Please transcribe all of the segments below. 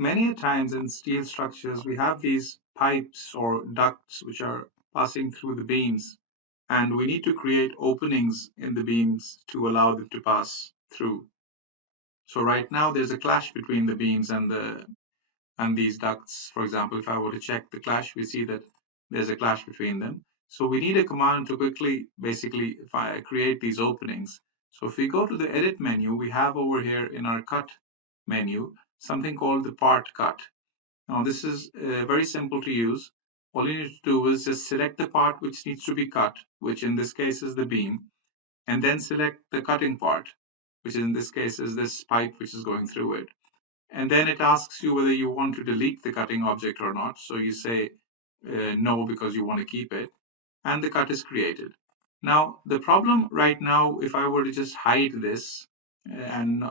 Many times in steel structures, we have these pipes or ducts which are passing through the beams, and we need to create openings in the beams to allow them to pass through. So right now there's a clash between the beams and these ducts. For example, if I were to check the clash, we see that there's a clash between them. So we need a command to quickly, basically, if I create these openings. So if we go to the edit menu, we have over here in our cut menu something called the part cut. Now this is very simple to use. All you need to do is just select the part which needs to be cut, which in this case is the beam, and then select the cutting part, which in this case is this pipe which is going through it. And then it asks you whether you want to delete the cutting object or not. So you say no because you want to keep it, and the cut is created. Now, the problem right now, if I were to just hide this, and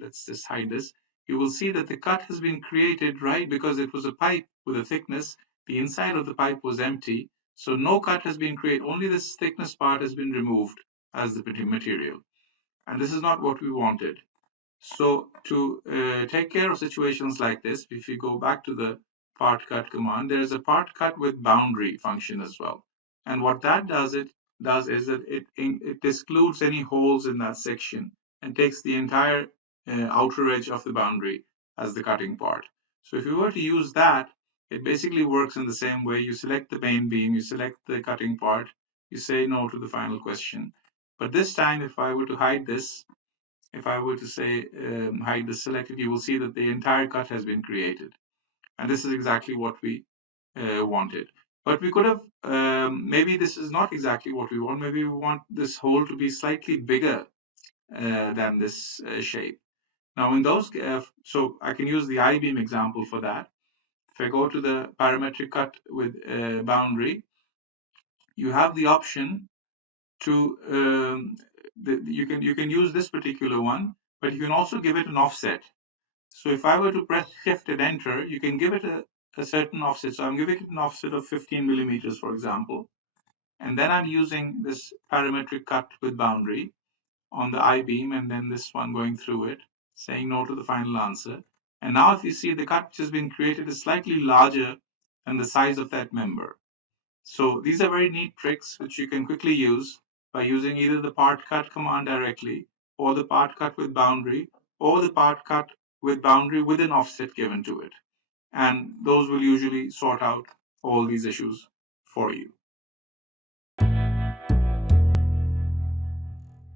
let's just hide this, you will see that the cut has been created, right? Because it was a pipe with a thickness, the inside of the pipe was empty, so no cut has been created, only this thickness part has been removed as the material. And this is not what we wanted. So to take care of situations like this, if you go back to the part cut command, there's a part cut with boundary function as well. And what that does is that it excludes any holes in that section and takes the entire outer edge of the boundary as the cutting part. So if you were to use that, it basically works in the same way. You select the main beam, you select the cutting part, you say no to the final question. But this time, if I were to hide this, if I were to say hide the selected, you will see that the entire cut has been created. And this is exactly what we wanted. But we could have, maybe this is not exactly what we want. Maybe we want this hole to be slightly bigger than this shape. Now in those, so I can use the I-beam example for that. If I go to the parametric cut with boundary, you have the option to you can use this particular one, but you can also give it an offset. So if I were to press shift and enter, you can give it a certain offset. So I'm giving it an offset of 15 millimeters, for example, and then I'm using this parametric cut with boundary on the I-beam, and then this one going through it, saying no to the final answer. And now if you see, the cut which has been created is slightly larger than the size of that member. So these are very neat tricks which you can quickly use by using either the part cut command directly, or the part cut with boundary, or the part cut with boundary with an offset given to it. And those will usually sort out all these issues for you.